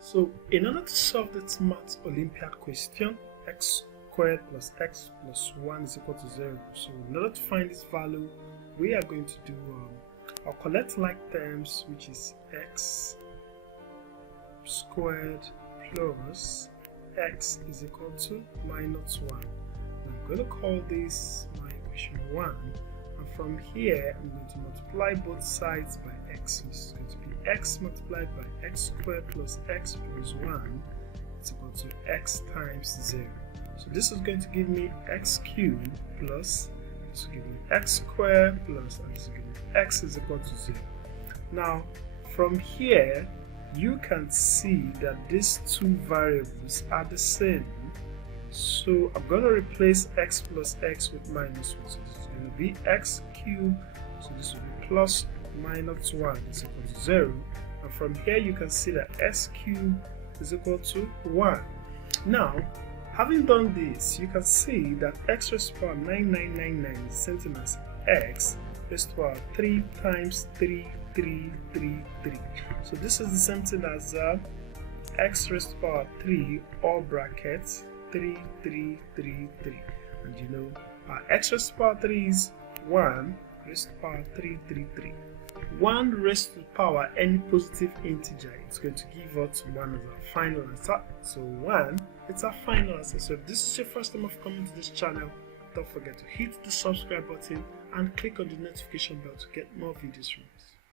So in order to solve this Math Olympiad question, x squared plus x plus 1 is equal to 0. So in order to find this value, we are going to do our collect like terms, which is x squared plus x is equal to minus 1. I'm going to call this my equation 1, and from here I'm going to multiply both sides by x. So it's going to be x multiplied by x squared plus x plus 1 is equal to x times 0. So this is going to give me x cubed plus, this will give me x squared plus, and this will give me x is equal to 0. Now from here you can see that these two variables are the same. So I'm going to replace x plus x with minus 1. So this is going to be x cubed. So this will be plus minus 1 is equal to 0. And from here you can see that x cubed is equal to 1. Now, having done this, you can see that x raised to the power 9999 is the same thing as x raised to the power 3 times 3, 3, 3, 3. So this is the same thing as x raised to the power 3 or brackets 3, 3, 3, 3. And you know, our x raised to the power 3 is 1 raised to the power 3, 3, 3. 1 raised to the power any positive integer, it's going to give us 1 as our final answer. So 1, it's our final answer. So if this is your first time of coming to this channel, don't forget to hit the subscribe button and click on the notification bell to get more videos from me.